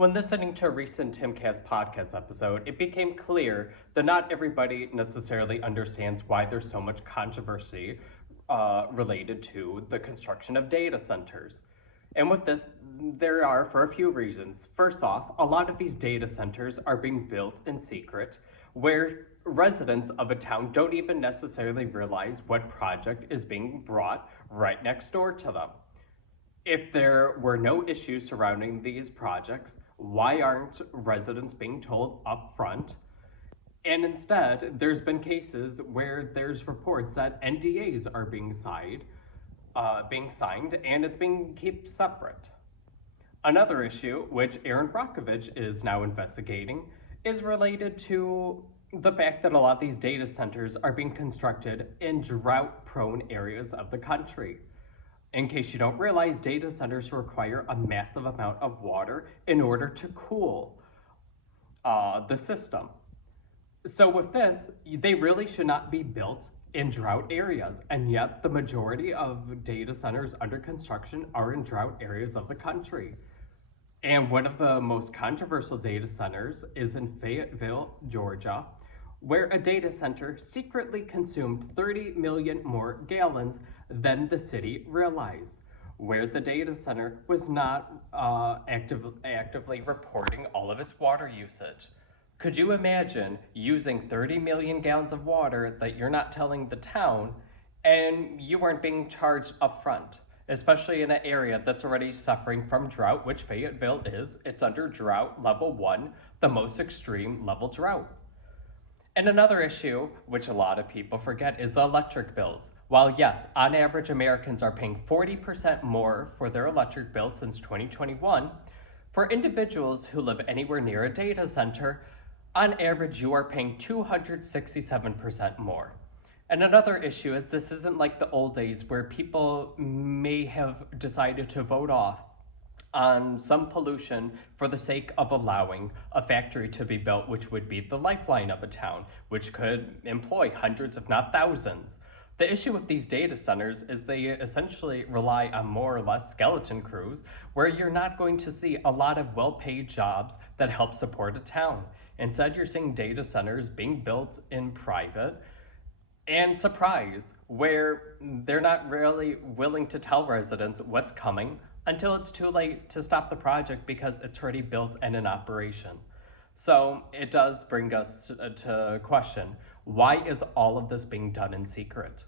When listening to a recent Timcast podcast episode, it became clear that not everybody necessarily understands why there's so much controversy related to the construction of data centers. And with this, there are for a few reasons. First off, a lot of these data centers are being built in secret, where residents of a town don't even necessarily realize what project is being brought right next door to them. If there were no issues surrounding these projects, why aren't residents being told up front? And instead, there's been cases where there's reports that NDAs are being signed, and it's being kept separate. Another issue, which Aaron Brockovich is now investigating, is related to the fact that a lot of these data centers are being constructed in drought-prone areas of the country. In case you don't realize, data centers require a massive amount of water in order to cool the system. So with this, they really should not be built in drought areas, and yet the majority of data centers under construction are in drought areas of the country. And one of the most controversial data centers is in Fayetteville, Georgia, where a data center secretly consumed 30 million more gallons than the city realized, where the data center was not actively reporting all of its water usage. Could you imagine using 30 million gallons of water that you're not telling the town and you weren't being charged upfront, especially in an area that's already suffering from drought, which Fayetteville is? It's under drought level 1, the most extreme level drought. And another issue, which a lot of people forget, is the electric bills. While yes, on average Americans are paying 40% more for their electric bill since 2021, for individuals who live anywhere near a data center, on average you are paying 267% more. And another issue is this isn't like the old days where people may have decided to vote off on some pollution for the sake of allowing a factory to be built, which would be the lifeline of a town, which could employ hundreds, if not thousands. The issue with these data centers is they essentially rely on more or less skeleton crews, where you're not going to see a lot of well-paid jobs that help support a town. Instead, you're seeing data centers being built in private, and surprise, where they're not really willing to tell residents what's coming until it's too late to stop the project because it's already built and in operation. So it does bring us to question, why is all of this being done in secret?